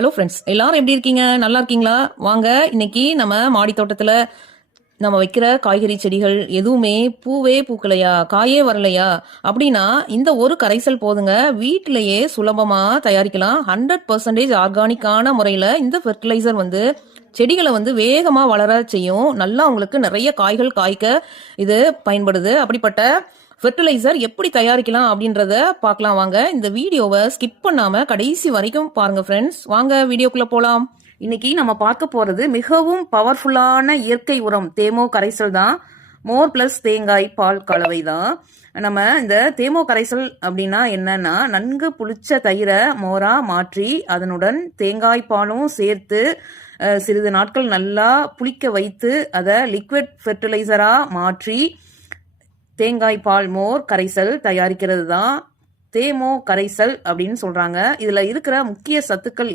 Hello friends, எல்லாரும் எப்படி இருக்கீங்க? நல்லா இருக்கீங்களா? வாங்க, இன்னைக்கு நம்ம மாடி தோட்டத்துல நம்ம வைக்கிற காய்கறி செடிகள் எதுவுமே பூவே பூக்கலையா, காயே வரலையா அப்படின்னா இந்த ஒரு கரைசல் போதுங்க. வீட்டிலேயே சுலபமா தயாரிக்கலாம். 100% ஆர்கானிக்கான முறையில இந்த ஃபெர்டிலைசர் செடிகளை வேகமா வளர செய்யும். நல்லா உங்களுக்கு நிறைய காய்கள் காய்க்க இது பயன்படுது. அப்படிப்பட்ட ஃபெர்டிலைசர் எப்படி தயாரிக்கலாம் அப்படின்றத பார்க்கலாம் வாங்க. இந்த வீடியோவை ஸ்கிப் பண்ணாம கடைசி வரைக்கும் பாருங்க ஃப்ரெண்ட்ஸ். வாங்க வீடியோக்குள்ள போலாம். இன்னைக்கு நம்ம பார்க்க போறது மிகவும் பவர்ஃபுல்லான இயற்கை உரம் தேமோ கரைசல் தான். மோர் பிளஸ் தேங்காய் பால் கலவை தான். நம்ம இந்த தேமோ கரைசல் அப்படின்னா என்னன்னா, நன்கு புளிச்ச தயிரை மோரா மாற்றி அதனுடன் தேங்காய் பாலும் சேர்த்து சிறிது நாட்கள் நல்லா புளிக்க வைத்து அதை லிக்விட் ஃபெர்டிலைசரா மாற்றி தேங்காய் பால் மோர் கரைசல் தயாரிக்கிறது தான் தேமோ கரைசல் அப்படின்னு சொல்றாங்க. இதுல இருக்கிற முக்கிய சத்துக்கள்